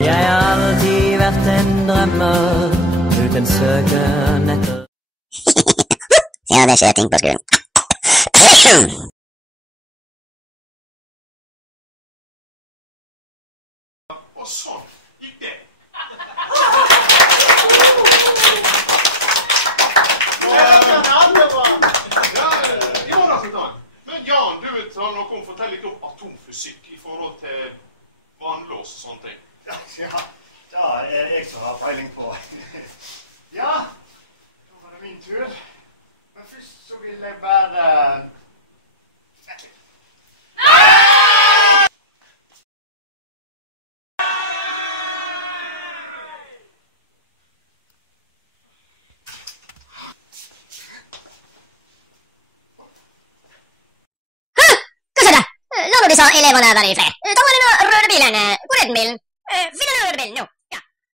Jeg har alltid vært en drømmer uten søken etter. Ja, det skjer ting på skolen. Og sånn gikk det. Men Jan, du vil ta noe om, fortell litt om atomfysikk i forhold til vannlås og sånne ting. Ja, da er det jeg som har peiling på. Ja, da var det min tur. Men først så vil jeg bare... La nå disse elevene være i fred. Ta med den røde bilen. Hvor er den bilen? Finn den røde bilen, jo.